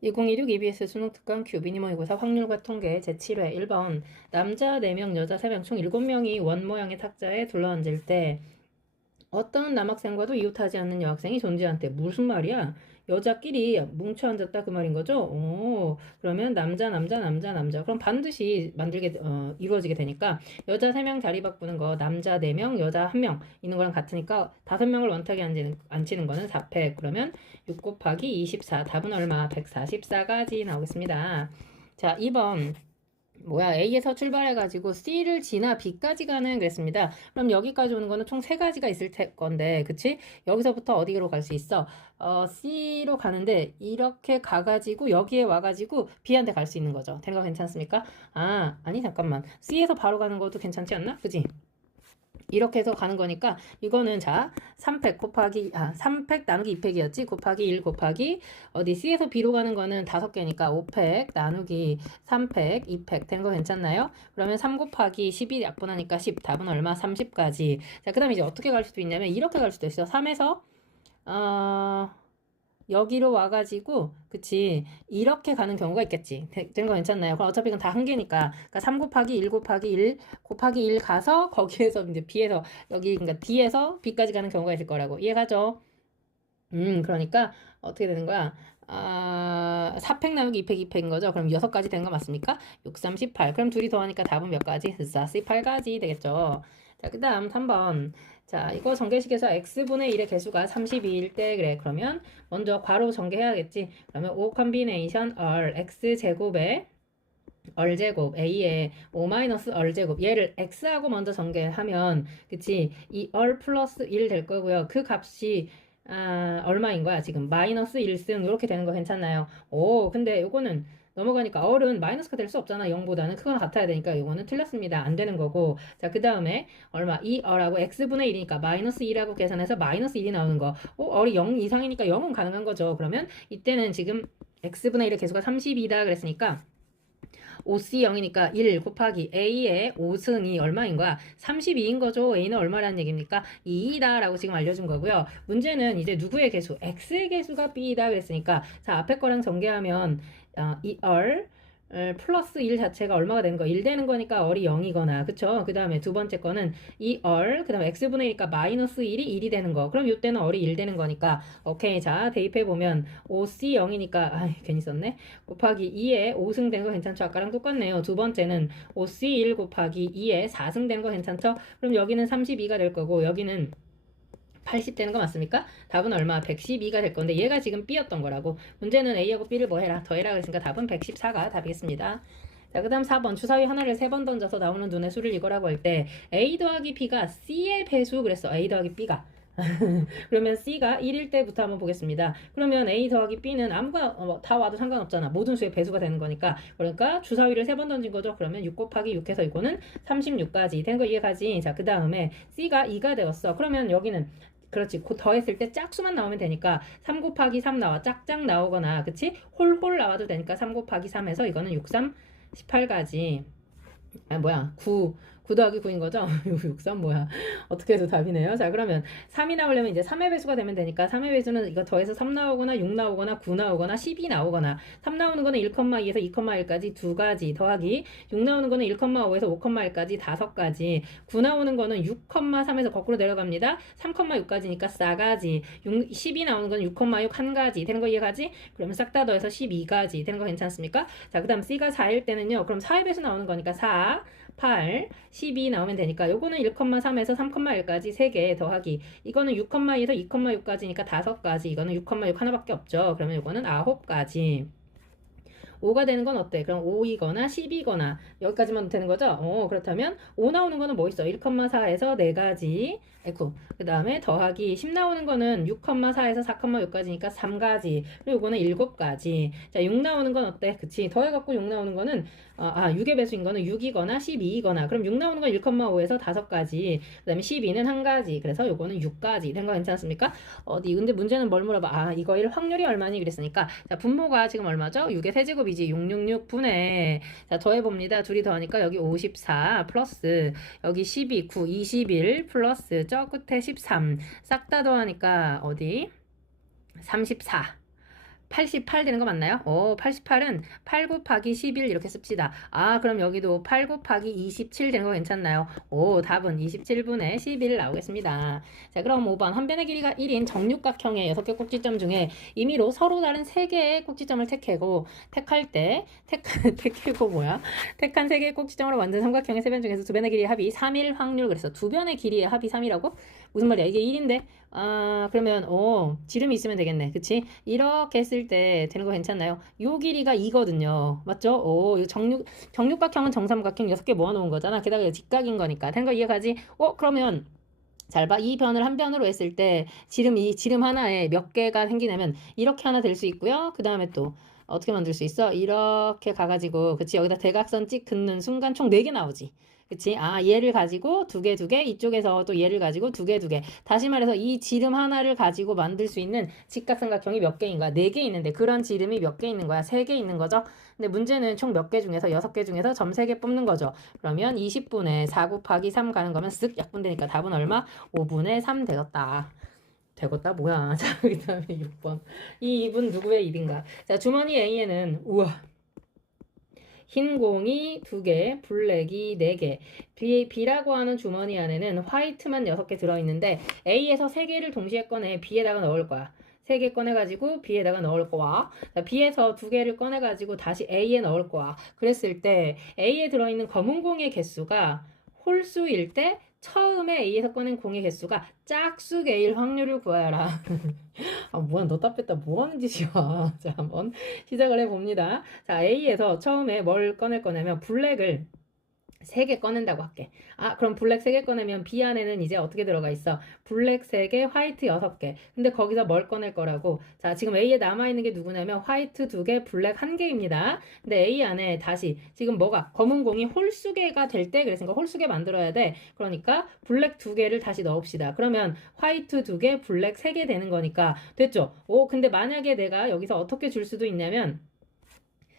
2016 EBS 수능 특강 큐 미니멈 이고사 확률과 통계 제7회 1번 남자 4명 여자 3명 총 7명이 원 모양의 탁자에 둘러앉을 때 어떤 남학생과도 이웃하지 않는 여학생이 존재한대 무슨 말이야? 여자끼리 뭉쳐 앉았다 그 말인 거죠? 오, 그러면 남자 남자 남자 남자 그럼 반드시 만들게 어, 이루어지게 되니까 여자 3명 자리 바꾸는 거 남자 4명 여자 1명 있는 거랑 같으니까 5명을 원탁에 앉히는, 앉히는 거는 4팩 그러면 6 곱하기 24 답은 얼마? 144가지 나오겠습니다. 자 2번 뭐야 A에서 출발해가지고 C를 지나 B까지 가는 그랬습니다. 그럼 여기까지 오는 거는 총 세 가지가 있을 테, 건데 그치? 여기서부터 어디로 갈 수 있어? 어, C로 가는데 이렇게 가가지고 여기에 와가지고 B한테 갈 수 있는 거죠. 거 괜찮습니까? 아 아니 잠깐만 C에서 바로 가는 것도 괜찮지 않나? 그지? 이렇게 해서 가는 거니까 이거는 자 3팩 곱하기 아 3팩 나누기 2팩이었지 곱하기 1 곱하기 어디 C에서 B로 가는 거는 5개니까 5팩 나누기 3팩 2팩 되는 거 괜찮나요? 그러면 3 곱하기 10이 약분하니까 10 답은 얼마? 30까지 자 그 다음에 이제 어떻게 갈 수도 있냐면 이렇게 갈 수도 있어 3에서 어 여기로 와가지고, 그치. 이렇게 가는 경우가 있겠지. 된 거 괜찮나요? 그럼 어차피 이건 다 한 개니까. 그러니까 3 곱하기 1 곱하기 1 곱하기 1 가서 거기에서 이제 B에서, 여기, 그러니까 D에서 B까지 가는 경우가 있을 거라고. 이해가죠? 음, 그러니까 어떻게 되는 거야? 아, 4팩 나누기 2팩 2팩인 거죠? 그럼 6가지 되는 거 맞습니까? 6, 3, 18. 그럼 둘이 더하니까 답은 몇 가지? 4, 18가지 되겠죠? 자, 그 다음 3번. 자, 이거 전개식에서 x분의 1의 개수가 32일 때 그래. 그러면 먼저 괄호 전개해야겠지. 그러면 5 컴비네이션 얼 x제곱에 얼제곱 a의 5 마이너스 얼제곱 얘를 x하고 먼저 전개하면 그치 이 얼 플러스 1 될 거고요. 그 값이 아, 얼마인 거야 지금 마이너스 1승 이렇게 되는 거 괜찮나요? 오 근데 요거는 넘어가니까 얼은 마이너스가 될 수 없잖아. 0보다는 크거나 같아야 되니까 이거는 틀렸습니다. 안 되는 거고. 자, 그 다음에 얼마? 2얼하고 x분의 1이니까 마이너스 2라고 계산해서 마이너스 1이 나오는 거. 어, 얼이 0 이상이니까 0은 가능한 거죠. 그러면 이때는 지금 x분의 1의 개수가 32다 그랬으니까 OC 0이니까 1 곱하기 A의 5승이 얼마인 거야? 32인 거죠. A는 얼마라는 얘기입니까? 2이다 라고 지금 알려준 거고요. 문제는 이제 누구의 개수? X의 개수가 B이다 그랬으니까 자 앞에 거랑 전개하면 어, 이 얼 플러스 1 자체가 얼마가 되는 거? 1 되는 거니까 얼이 0이거나 그쵸? 그 다음에 두 번째 거는 이 얼 그 다음에 x분의 1이니까 마이너스 1이 1이 되는 거 그럼 이때는 얼이 1 되는 거니까 오케이 자 대입해보면 5c 0이니까 아 괜히 썼네 곱하기 2에 5승 되는 거 괜찮죠? 아까랑 똑같네요 두 번째는 5c 1 곱하기 2에 4승 되는 거 괜찮죠? 그럼 여기는 32가 될 거고 여기는 80 되는 거 맞습니까? 답은 얼마? 112가 될 건데 얘가 지금 B였던 거라고. 문제는 A하고 B를 뭐 해라? 더해라 그랬으니까 답은 114가 답이겠습니다. 자, 그 다음 4번. 주사위 하나를 3번 던져서 나오는 눈의 수를 이거라고 할 때 A 더하기 B가 C의 배수 그랬어. A 더하기 B가. 그러면 C가 1일 때부터 한번 보겠습니다. 그러면 A 더하기 B는 아무가 어, 다 와도 상관없잖아. 모든 수의 배수가 되는 거니까. 그러니까 주사위를 3번 던진 거죠. 그러면 6 곱하기 6해서 이거는 36까지 된 거 이해가지. 자, 그 다음에 C가 2가 되었어. 그러면 여기는 그렇지. 그 더했을 때 짝수만 나오면 되니까 3 곱하기 3 나와 짝짝 나오거나 그치? 홀홀 나와도 되니까 3 곱하기 3에서 이거는 6, 3, 18까지 아 뭐야 9 9 더하기 9인 거죠? 6, 3 뭐야? 어떻게 해도 답이네요. 자, 그러면 3이 나오려면 이제 3의 배수가 되면 되니까 3의 배수는 이거 더해서 3 나오거나 6 나오거나 9 나오거나 10이 나오거나 3 나오는 거는 1,2에서 2,1까지 두 가지 더하기 6 나오는 거는 1,5에서 5,1까지 다섯 가지 9 나오는 거는 6,3에서 거꾸로 내려갑니다. 3,6까지니까 4가지 6, 10이 나오는 거는 6,6 한 가지 되는 거 이해가지? 그러면 싹 다 더해서 12가지 되는 거 괜찮습니까? 자, 그 다음 C가 4일 때는요. 그럼 4의 배수 나오는 거니까 4 8, 12 나오면 되니까 요거는 1,3에서 3,1까지 3개 더하기 이거는 6,2에서 2,6까지니까 5가지 이거는 6,6 하나밖에 없죠. 그러면 요거는 9가지 5가 되는 건 어때? 그럼 5이거나 10이거나 여기까지만 되는 거죠? 어, 그렇다면 5 나오는 거는 뭐 있어? 1,4에서 4가지 에코 그 다음에 더하기 10 나오는 거는 6,4에서 4,6까지니까 3가지 그리고 이거는 7가지 자6 나오는 건 어때? 그치 더해갖고 6 나오는 거는 어, 아 6의 배수인 거는 6이거나 12이거나 그럼 6 나오는 건 1,5에서 5가지 그 다음에 12는 한 가지 그래서 요거는 6가지. 된 거 괜찮습니까? 어디 근데 문제는 뭘 물어봐? 아 이거 일 확률이 얼마니? 그랬으니까 자 분모가 지금 얼마죠? 6의 세제곱이지. 666분의 자 더해 봅니다. 둘이 더하니까 여기 54 플러스 여기 12 9 21 플러스 저 끝에 13 싹 다 더하니까 어디? 34 88 되는 거 맞나요? 오, 88은 8 곱하기 11 이렇게 씁시다. 아, 그럼 여기도 8 곱하기 27 되는 거 괜찮나요? 오, 답은 27분의 11 나오겠습니다. 자, 그럼 5번 한 변의 길이가 1인 정육각형의 6개 꼭지점 중에 임의로 서로 다른 3개의 꼭지점을 택하고 택할 때 택, 택하고 뭐야? 택한 3개의 꼭지점으로 만든 삼각형의 세변 중에서 두 변의 길이의 합이 3일 확률 그래서 두 변의 길이의 합이 3이라고? 무슨 말이야? 이게 1인데 아, 그러면, 오, 지름이 있으면 되겠네. 그치? 이렇게 했을 때 되는 거 괜찮나요? 요 길이가 2거든요. 맞죠? 오, 이 정육, 정육각형은 정삼각형 6개 모아놓은 거잖아. 게다가 직각인 거니까. 된거 이해가지? 어, 그러면, 잘 봐. 이 변을 한 변으로 했을 때, 지름, 이 지름 하나에 몇 개가 생기냐면, 이렇게 하나 될 수 있고요. 그 다음에 또, 어떻게 만들 수 있어? 이렇게 가가지고, 그치? 여기다 대각선 찍 긋는 순간 총 4개 나오지. 그치? 아, 얘를 가지고 두 개, 두 개, 이쪽에서 또 얘를 가지고 두 개, 두 개. 다시 말해서 이 지름 하나를 가지고 만들 수 있는 직각삼각형이 몇 개인가? 네 개 있는데 그런 지름이 몇 개 있는 거야? 세 개 있는 거죠? 근데 문제는 총 몇 개 중에서 여섯 개 중에서 점 세 개 뽑는 거죠. 그러면 20분에 4 곱하기 3 가는 거면 쓱 약분되니까 답은 얼마? 5분의 3 되겠다. 되겠다 뭐야 자 그 다음에 6번 이 2분 누구의 일인가 자 주머니 A에는 우와 흰 공이 2개, 블랙이 4개. B, B라고 하는 주머니 안에는 화이트만 6개 들어있는데 A에서 3개를 동시에 꺼내 B에다가 넣을 거야. 3개 꺼내가지고 B에다가 넣을 거야. 자, B에서 2개를 꺼내가지고 다시 A에 넣을 거야. 그랬을 때 A에 들어있는 검은 공의 개수가 홀수일 때 처음에 A에서 꺼낸 공의 개수가 짝수개일 확률을 구하여라. 아, 뭐야, 넣다 뺐다 뭐 하는 짓이야. 자, 한번 시작을 해봅니다. 자, A에서 처음에 뭘 꺼낼 거냐면 블랙을 3개 꺼낸다고 할게. 아, 그럼 블랙 3개 꺼내면 B 안에는 이제 어떻게 들어가 있어? 블랙 3개, 화이트 6개. 근데 거기서 뭘 꺼낼 거라고? 자, 지금 A에 남아있는 게 누구냐면 화이트 2개, 블랙 1개입니다. 근데 A 안에 다시 지금 뭐가? 검은 공이 홀수개가 될 때 그랬으니까 홀수개 만들어야 돼. 그러니까 블랙 2개를 다시 넣읍시다. 그러면 화이트 2개, 블랙 3개 되는 거니까 됐죠? 오, 근데 만약에 내가 여기서 어떻게 줄 수도 있냐면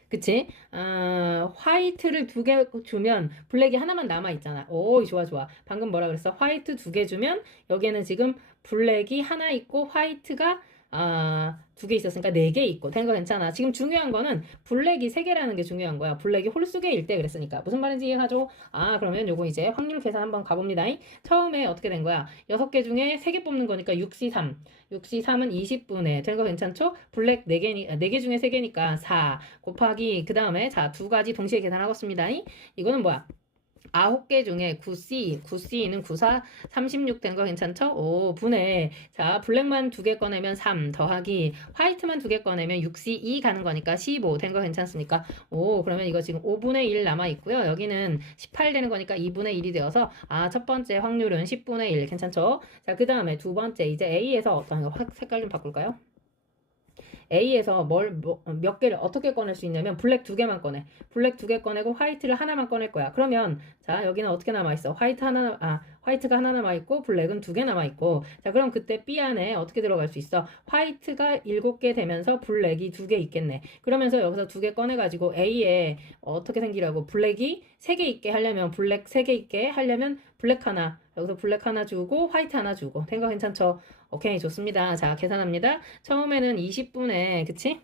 그치? 아, 화이트를 두 개 주면 블랙이 하나만 남아 있잖아. 오, 좋아, 좋아. 방금 뭐라 그랬어? 화이트 두 개 주면 여기에는 지금 블랙이 하나 있고 화이트가 아, 두 개 있었으니까 네 개 있고 된거 괜찮아. 지금 중요한 거는 블랙이 세 개라는 게 중요한 거야. 블랙이 홀수개일 때 그랬으니까 무슨 말인지 이해하죠? 아, 그러면 요거 이제 확률 계산 한번 가봅니다. 처음에 어떻게 된 거야? 여섯 개 중에 세 개 뽑는 거니까 6C3. 6C3은 20분에 된거 괜찮죠? 블랙 4개, 4개 중에 3개니까 4 곱하기 그 다음에 자 두 가지 동시에 계산하겠습니다. 이거는 뭐야? 아홉 개 중에 9C, 9C는 94, 36 된 거 괜찮죠? 오, 분해. 자, 블랙만 두 개 꺼내면 3 더하기 화이트만 두 개 꺼내면 6C, 2 가는 거니까 15 된 거 괜찮습니까? 오, 그러면 이거 지금 5분의 1 남아 있고요. 여기는 18 되는 거니까 2분의 1이 되어서 아, 첫 번째 확률은 10분의 1 괜찮죠? 자, 그 다음에 두 번째 이제 A에서 어떤 거 색깔 좀 바꿀까요? A에서 뭘, 뭐, 몇 개를 어떻게 꺼낼 수 있냐면 블랙 두 개만 꺼내. 블랙 두 개 꺼내고 화이트를 하나만 꺼낼 거야. 그러면 자, 여기는 어떻게 남아 있어? 화이트 하나 아, 화이트가 하나 남아 있고 블랙은 두 개 남아 있고. 자, 그럼 그때 B 안에 어떻게 들어갈 수 있어? 화이트가 일곱 개 되면서 블랙이 두 개 있겠네. 그러면서 여기서 두 개 꺼내 가지고 A에 어떻게 생기라고? 블랙이 세 개 있게 하려면 블랙 세 개 있게 하려면 블랙 하나 여기서 블랙 하나 주고 화이트 하나 주고 된거 괜찮죠? 오케이 좋습니다. 자 계산합니다. 처음에는 20분에 그치?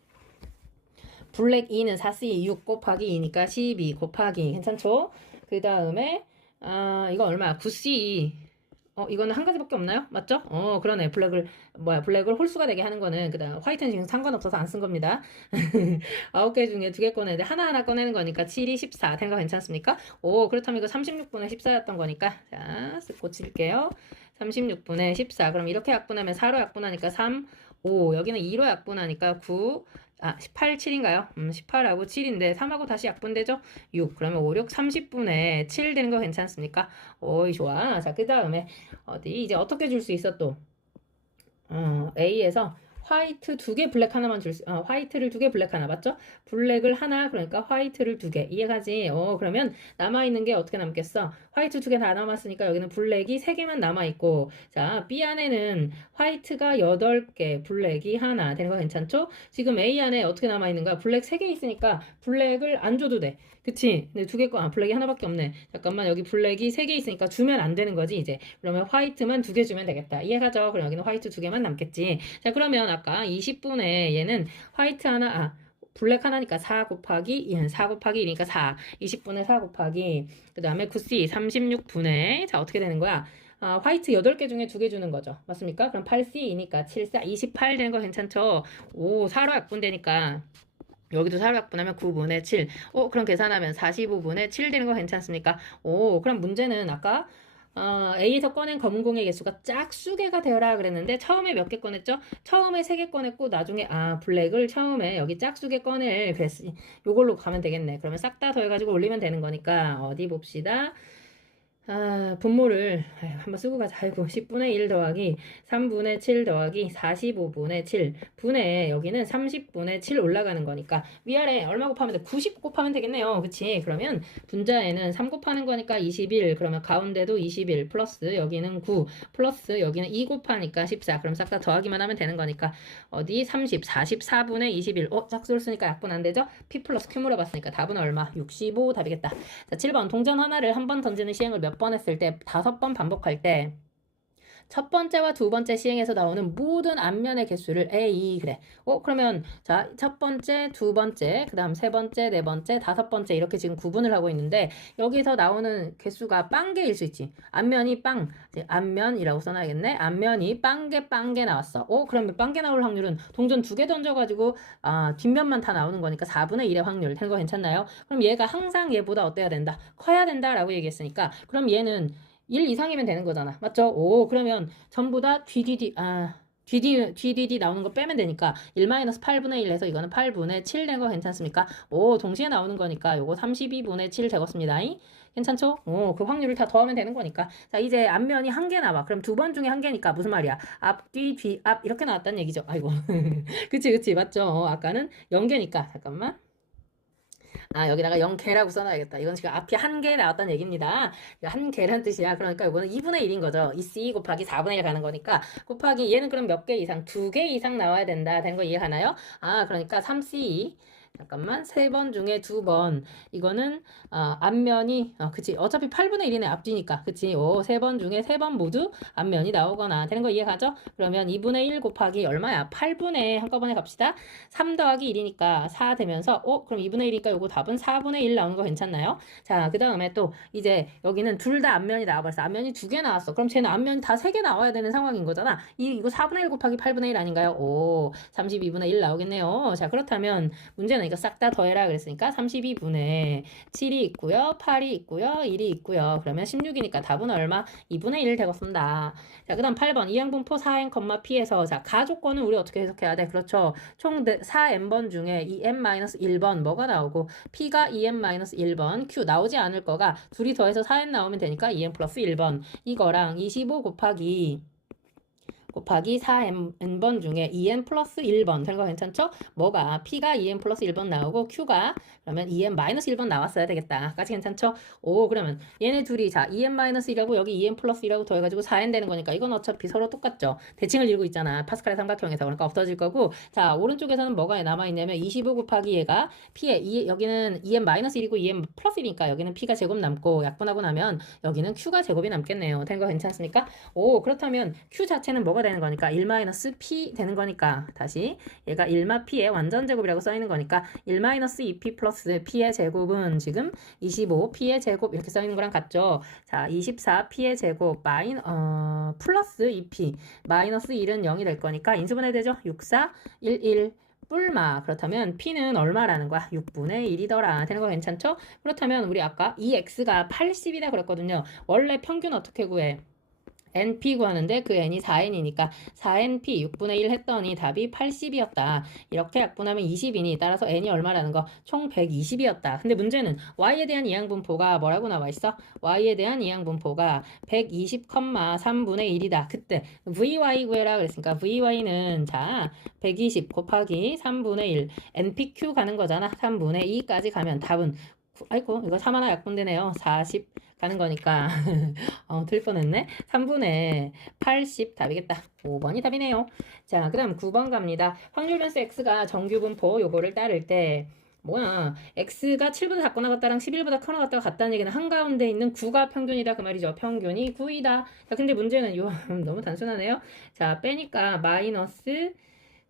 블랙 2는 4C 6 곱하기 2니까 12 곱하기 괜찮죠? 그 다음에 아 이거 얼마야? 9C 어 이거는 한 가지밖에 없나요? 맞죠? 어 그러네 블랙을 뭐야 블랙을 홀수가 되게 하는 거는 그다음 화이트는 지금 상관없어서 안 쓴 겁니다. 아홉 개 중에 두 개 꺼내는데 하나하나 꺼내는 거니까 7이 14 된거 괜찮습니까? 오 그렇다면 이거 36분의 14였던 거니까 자 쓱 고칠게요. 36분의 14 그럼 이렇게 약분하면 4로 약분하니까 3 5 여기는 2로 약분하니까 9 아, 18, 7인가요? 음, 18하고 7인데 3하고 다시 약분되죠? 6. 그러면 5, 6, 30분에 7 되는 거 괜찮습니까? 오이, 좋아. 자, 그 다음에 어디 이제 어떻게 줄 수 있어 또? 어, A에서 화이트 두 개, 블랙 하나만 줄 수, 어, 화이트를 두 개, 블랙 하나, 맞죠? 블랙을 하나, 그러니까 화이트를 두 개. 이해가지? 어, 그러면 남아 있는 게 어떻게 남겠어? 화이트 두 개 다 남았으니까 여기는 블랙이 세 개만 남아있고, 자, B 안에는 화이트가 여덟 개, 블랙이 하나 되는 거 괜찮죠? 지금 A 안에 어떻게 남아있는 거야? 블랙 세 개 있으니까 블랙을 안 줘도 돼. 그치? 근데 두 개 거, 아, 블랙이 하나밖에 없네. 잠깐만, 여기 블랙이 세 개 있으니까 주면 안 되는 거지, 이제. 그러면 화이트만 두 개 주면 되겠다. 이해가죠? 그럼 여기는 화이트 두 개만 남겠지. 자, 그러면 아까 20분의 얘는 화이트 하나, 아, 블랙 하나니까 4 곱하기, 얘는 4 곱하기 1이니까 4. 20분의 4 곱하기, 그 다음에 9C 36분의, 자, 어떻게 되는 거야? 아, 화이트 8개 중에 2개 주는 거죠. 맞습니까? 그럼 8C이니까 7, 4, 28 되는 거 괜찮죠? 오, 4로 약분되니까. 여기도 4로 약분하면 9분의 7. 오, 그럼 계산하면 45분의 7 되는 거 괜찮습니까? 오, 그럼 문제는 아까 어, A에서 꺼낸 검은 공의 개수가 짝수개가 되어라 그랬는데 처음에 몇 개 꺼냈죠? 처음에 3개 꺼냈고 나중에 아 블랙을 처음에 여기 짝수개 꺼낼 그랬으니 요걸로 가면 되겠네. 그러면 싹 다 더해가지고 올리면 되는 거니까 어디 봅시다. 아, 분모를 한번 쓰고 가자. 아이고, 10분의 1 더하기 3분의 7 더하기 45분의 7 분의 여기는 30분의 7 올라가는 거니까 위아래 얼마 곱하면 돼? 90 곱하면 되겠네요. 그치? 그러면 분자에는 3 곱하는 거니까 21 그러면 가운데도 21 플러스 여기는 9 플러스 여기는 2 곱하니까 14 그럼 싹 다 더하기만 하면 되는 거니까 어디 30 44분의 21 어? 짝수를 쓰니까 약분 안 되죠? P 플러스 Q 물어봤으니까 답은 얼마? 65 답이겠다. 자, 7번 동전 하나를 한 번 던지는 시행을 몇번 했을 때 다섯 번 반복할 때 첫 번째와 두 번째 시행에서 나오는 모든 앞면의 개수를 A 그래. 어 그러면 자 첫 번째, 두 번째, 그다음 세 번째, 네 번째, 다섯 번째 이렇게 지금 구분을 하고 있는데 여기서 나오는 개수가 빵개일 수 있지. 앞면이 빵, 이제 앞면이라고 써놔야겠네. 앞면이 빵개 빵개 나왔어. 어 그러면 빵개 나올 확률은 동전 두 개 던져가지고 아 뒷면만 다 나오는 거니까 4분의 1의 확률 되는 거 괜찮나요? 그럼 얘가 항상 얘보다 어때야 된다? 커야 된다라고 얘기했으니까 그럼 얘는 1 이상이면 되는 거잖아. 맞죠? 오, 그러면 전부 다 DDD, 아, DD, DDD 나오는 거 빼면 되니까 1-8분의 1 해서 이거는 8분의 7 된 거 괜찮습니까? 오, 동시에 나오는 거니까 요거 32분의 7 되겠습니다. 괜찮죠? 오, 그 확률을 다 더하면 되는 거니까. 자, 이제 앞면이 한 개 나와. 그럼 두 번 중에 한 개니까 무슨 말이야? 앞, 뒤, 뒤, 앞 이렇게 나왔다는 얘기죠. 아이고. 그치, 그치. 맞죠? 어, 아까는 0개니까. 잠깐만. 아, 여기다가 0개라고 써놔야겠다. 이건 지금 앞이 한개 나왔다는 얘기입니다. 한 개란 뜻이야. 그러니까 이거는 2분의 1인 거죠. 2c 곱하기 4분의 1 가는 거니까 곱하기 얘는 그럼 몇 개 이상? 두 개 이상 나와야 된다. 된거 이해가나요? 아, 그러니까 3c 잠깐만. 세 번 중에 두 번. 이거는 어, 앞면이 어, 그치. 어차피 8분의 1이네 앞뒤니까. 그치. 오세 번 중에 세 번 모두 앞면이 나오거나 되는 거 이해가죠? 그러면 2분의 1 곱하기 얼마야? 8분의 한꺼번에 갑시다. 3 더하기 1이니까 4 되면서 어 그럼 2분의 1이니까 요거 답은 4분의 1 나오는 거 괜찮나요? 자 그 다음에 또 이제 여기는 둘 다 앞면이 나와버렸어. 앞면이 두 개 나왔어. 그럼 쟤는 앞면 다세 개 나와야 되는 상황인 거잖아. 이, 이거 4분의 1 곱하기 8분의 1 아닌가요? 오 32분의 1 나오겠네요. 자 그렇다면 문제는 이거 싹 다 더해라 그랬으니까 32분의 7이 있고요. 8이 있고요. 1이 있고요. 그러면 16이니까 답은 얼마? 2분의 1 되겠습니다. 자, 그 다음 8번. 이항분포 4n, p에서 자, 가조건은 우리 어떻게 해석해야 돼? 그렇죠. 총 4n번 중에 2n-1번 뭐가 나오고 p가 2n-1번 q 나오지 않을 거가 둘이 더해서 4n 나오면 되니까 2n 플러스 1번 이거랑 25 곱하기 곱하기 4n번 중에 2n 플러스 1번 되는 거 괜찮죠? 뭐가 p가 2n 플러스 1번 나오고 q가 그러면 2n 마이너스 1번 나왔어야 되겠다. 까지 괜찮죠? 오 그러면 얘네 둘이 자 2n 마이너스 1하고 여기 2n 플러스 1하고 더해가지고 4n 되는 거니까 이건 어차피 서로 똑같죠. 대칭을 이루고 있잖아. 파스칼의 삼각형에서 그러니까 없어질 거고 자 오른쪽에서는 뭐가 남아있냐면 25 곱하기 얘가 p에 2, 여기는 2n 마이너스 1이고 2n 플러스 1이니까 여기는 p가 제곱 남고 약분하고 나면 여기는 q가 제곱이 남겠네요. 된 거 괜찮습니까? 오 그렇다면 q 자체는 뭐가 되는 거니까 1-p 되는 거니까 다시 얘가 1마 p의 완전 제곱이라고 써 있는 거니까 1-2p 플러스 p의 제곱은 지금 25p의 제곱 이렇게 써 있는 거랑 같죠. 자, 24p의 제곱 마인 어 플러스 2p 마이너스 1은 0이 될 거니까 인수분해 되죠. 6, 4, 1, 1 뿔마 그렇다면 p는 얼마라는 거야? 6분의 1이더라 되는 거 괜찮죠? 그렇다면 우리 아까 이 x가 80이다 그랬거든요. 원래 평균 어떻게 구해? Np 구하는데 그 n이 4n이니까 4np 6분의 1 했더니 답이 80이었다. 이렇게 약분하면 20이니 따라서 n이 얼마라는 거 총 120이었다. 근데 문제는 y에 대한 이항분포가 뭐라고 나와 있어? y에 대한 이항분포가 120, 3분의 1이다. 그때 vy 구해라 그랬으니까 vy는 자 120 곱하기 3분의 1 npq 가는 거잖아. 3분의 2까지 가면 답은 아이고 이거 3 하나 약분되네요. 40 가는 거니까 어, 들 뻔했네. 3분의 80 답이겠다. 5번이 답이네요. 자, 그 다음 9번 갑니다. 확률 변수 x가 정규분포 요거를 따를 때 뭐야 x가 7보다 작거나 같다랑 11보다 크거나 같다가 같다는 얘기는 한가운데 있는 9가 평균이다 그 말이죠 평균이 9이다 자 근데 문제는 요 너무 단순하네요 자 빼니까 마이너스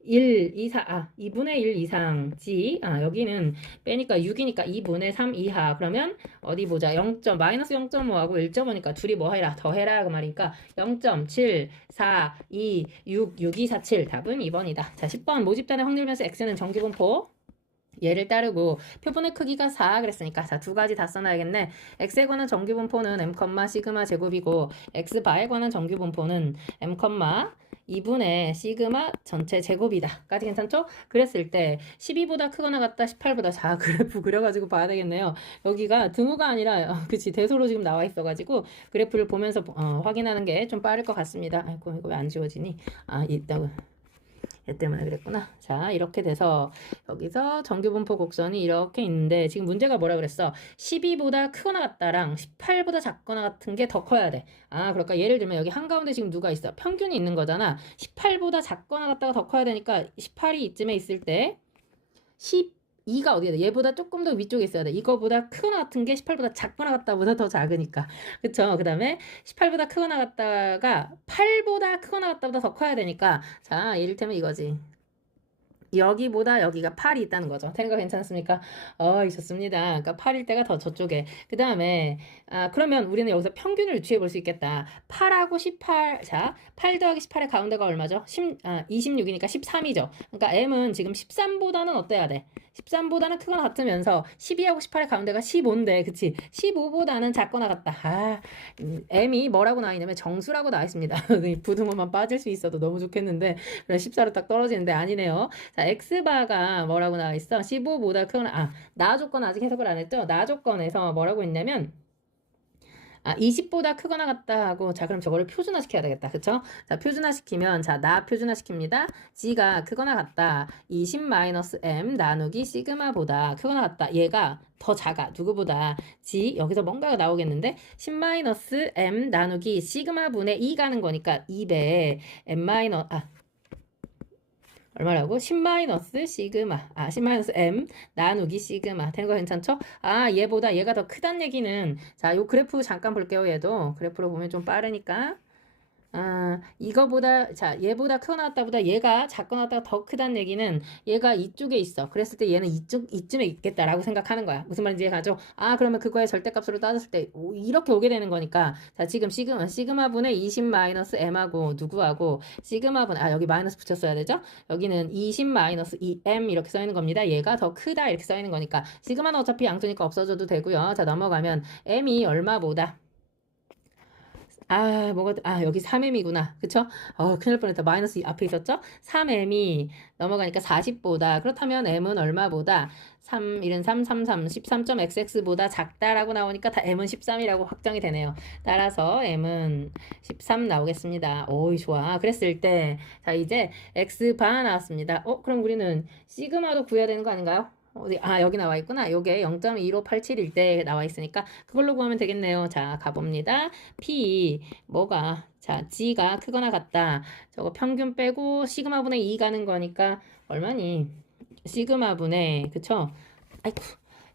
1 이상 아 2분의 1 이상 지. 아 여기는 빼니까 6이니까 2분의 3 이하. 그러면 어디 보자. 0. 마이너스 0.5하고 1.5니까 둘이 뭐 해라? 더 해라. 그 말이니까 0.7 4 2 6 6 2 4 7 답은 2번이다. 자 10번 모집단의 확률면서 x는 정기분포 얘를 따르고 표본의 크기가 4 그랬으니까 자 두 가지 다 써놔야겠네. X에 관한 정규분포는 m, 시그마 제곱이고 x바에 관한 정규분포는 m, 2분의 시그마 전체 제곱이다. 까지 괜찮죠? 그랬을 때 12보다 크거나 같다 18보다 자 그래프 그려가지고 봐야 되겠네요. 여기가 등호가 아니라 어, 그치 대소로 지금 나와 있어 가지고 그래프를 보면서 어, 확인하는 게 좀 빠를 것 같습니다. 아이고 이거 왜 안 지워지니? 아 있다고 얘 때문에 그랬구나. 자, 이렇게 돼서 여기서 정규분포 곡선이 이렇게 있는데 지금 문제가 뭐라 그랬어? 12보다 크거나 같다랑 18보다 작거나 같은 게 더 커야 돼. 아, 그러니까 예를 들면 여기 한가운데 지금 누가 있어? 평균이 있는 거잖아. 18보다 작거나 같다가 더 커야 되니까 18이 이쯤에 있을 때 12가 어디야 돼? 얘보다 조금 더 위쪽에 있어야 돼. 이거보다 크거나 같은 게 18보다 작거나 같다보다 더 작으니까. 그쵸? 그 다음에 18보다 크거나 같다가 8보다 크거나 같다보다 더 커야 되니까. 자, 이를테면 이거지. 여기보다 여기가 8이 있다는 거죠. 거 괜찮습니까? 어, 좋습니다. 그러니까 8일 때가 더 저쪽에. 그 다음에, 아, 그러면 우리는 여기서 평균을 유추해 볼 수 있겠다. 8하고 18, 자, 8 더하기 18의 가운데가 얼마죠? 10, 아, 26이니까 13이죠. 그러니까 m은 지금 13보다는 어때야 돼? 13보다는 크거나 같으면서 12하고 18의 가운데가 15인데, 그치? 15보다는 작거나 같다. 아, 음, m이 뭐라고 나와 있냐면 정수라고 나와 있습니다. 부등호만 빠질 수 있어도 너무 좋겠는데, 14로 딱 떨어지는데 아니네요. 자, x바가 뭐라고 나와 있어? 15보다 크거나, 아, 나 조건 아직 해석을 안 했죠? 나 조건에서 뭐라고 있냐면, 아, 20보다 크거나 같다 하고, 자, 그럼 저거를 표준화 시켜야 되겠다. 그쵸? 자, 표준화 시키면, 자, 나 표준화 시킵니다. g가 크거나 같다. 20-m 나누기 시그마보다 크거나 같다. 얘가 더 작아. 누구보다. g, 여기서 뭔가가 나오겠는데, 10-m 나누기 시그마분의 2 가는 거니까 2배 m 아, 얼마라고? 10 마이너스 시그마. 아, 10 마이너스 m 나누기 시그마. 되는 거 괜찮죠? 아, 얘보다 얘가 더 크단 얘기는 자, 요 그래프 잠깐 볼게요. 얘도 그래프로 보면 좀 빠르니까. 아, 이거보다, 자, 얘보다 크거나 같다보다 얘가 작거나 같다가 더 크다는 얘기는 얘가 이쪽에 있어. 그랬을 때 얘는 이쪽, 이쯤에 있겠다라고 생각하는 거야. 무슨 말인지 이해가죠? 아, 그러면 그거의 절대값으로 따졌을 때 오, 이렇게 오게 되는 거니까. 자, 지금 시그마, 시그마 분의 20 마이너스 m하고 누구하고 시그마 분, 아, 여기 마이너스 붙였어야 되죠? 여기는 20 마이너스 2m 이렇게 써 있는 겁니다. 얘가 더 크다 이렇게 써 있는 거니까. 시그마는 어차피 양수니까 없어져도 되고요. 자, 넘어가면 m이 얼마보다 아, 뭐가, 아, 여기 3m이구나. 그쵸? 어, 큰일 날 뻔했다. 마이너스 앞에 있었죠? 3m이 넘어가니까 40보다. 그렇다면 m은 얼마보다? 3, 1은 3, 3, 3, 13.xx보다 작다라고 나오니까 다 m은 13이라고 확정이 되네요. 따라서 m은 13 나오겠습니다. 오이, 좋아. 그랬을 때, 자, 이제 x바 나왔습니다. 어, 그럼 우리는 시그마도 구해야 되는 거 아닌가요? 어디 아 여기 나와 있구나. 요게 0.1587일 때 나와 있으니까 그걸로 구하면 되겠네요. 자 가봅니다. P 뭐가 자 G가 크거나 같다. 저거 평균 빼고 시그마 분의 2 가는 거니까 얼마니? 시그마 분의 그쵸? 아이쿠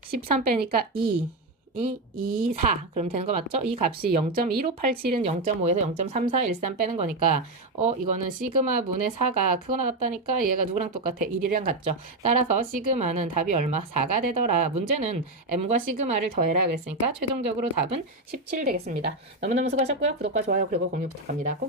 13 빼니까 2 이 2, 4 그럼 되는 거 맞죠? 이 값이 0.1587은 0.5에서 0.3413 빼는 거니까 어 이거는 시그마 분의 4가 크거나 같다니까 얘가 누구랑 똑같아? 1이랑 같죠? 따라서 시그마는 답이 얼마? 4가 되더라. 문제는 m과 시그마를 더해라 그랬으니까 최종적으로 답은 17 되겠습니다. 너무너무 수고하셨고요. 구독과 좋아요 그리고 공유 부탁합니다. 꼭